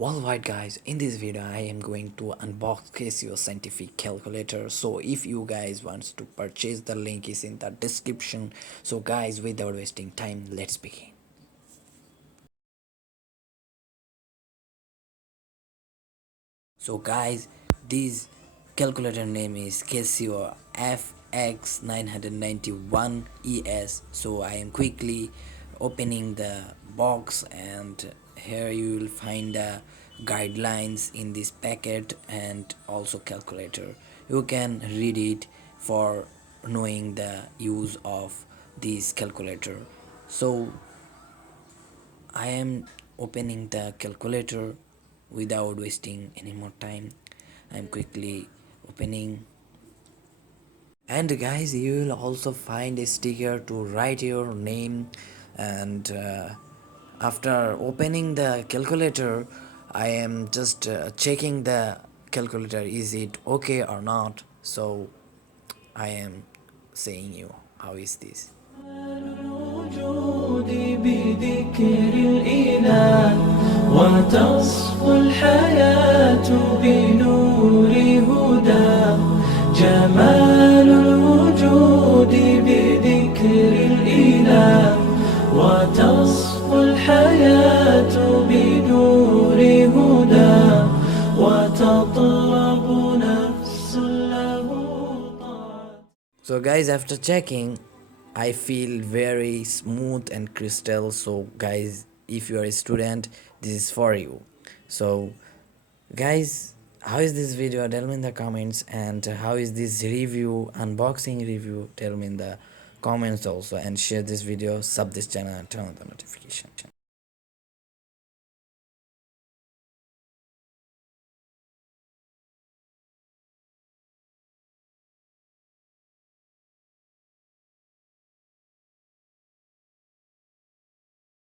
Alright guys, in this video I am going to unbox Casio scientific calculator. So if you guys wants to purchase, the link is in the description. So guys, without wasting time, let's begin. So guys, this calculator name is Casio fx991es. So I am quickly opening the box, and here you will find the guidelines in this packet and also calculator. You can read it for knowing the use of this calculator. So I am opening the calculator without wasting any more time. I'm quickly opening, and guys, you will also find a sticker to write your name. And after opening the calculator, I am just checking the calculator, is it okay or not. So I am saying you how is this. الوجود بذكر الإله وتصفو الحياة بنور هداه جمال الوجود بذكر الإله وتصفو الحياة بنور هداه وتطلب نفس له طاعة. So guys, after checking, I feel very smooth and crystal. So guys, if you are a student, this is for you. So guys, how is this video? Tell me in the comments. And how is this review, unboxing review? Tell me in the comments also, and share this video, sub this channel, and turn on the notification.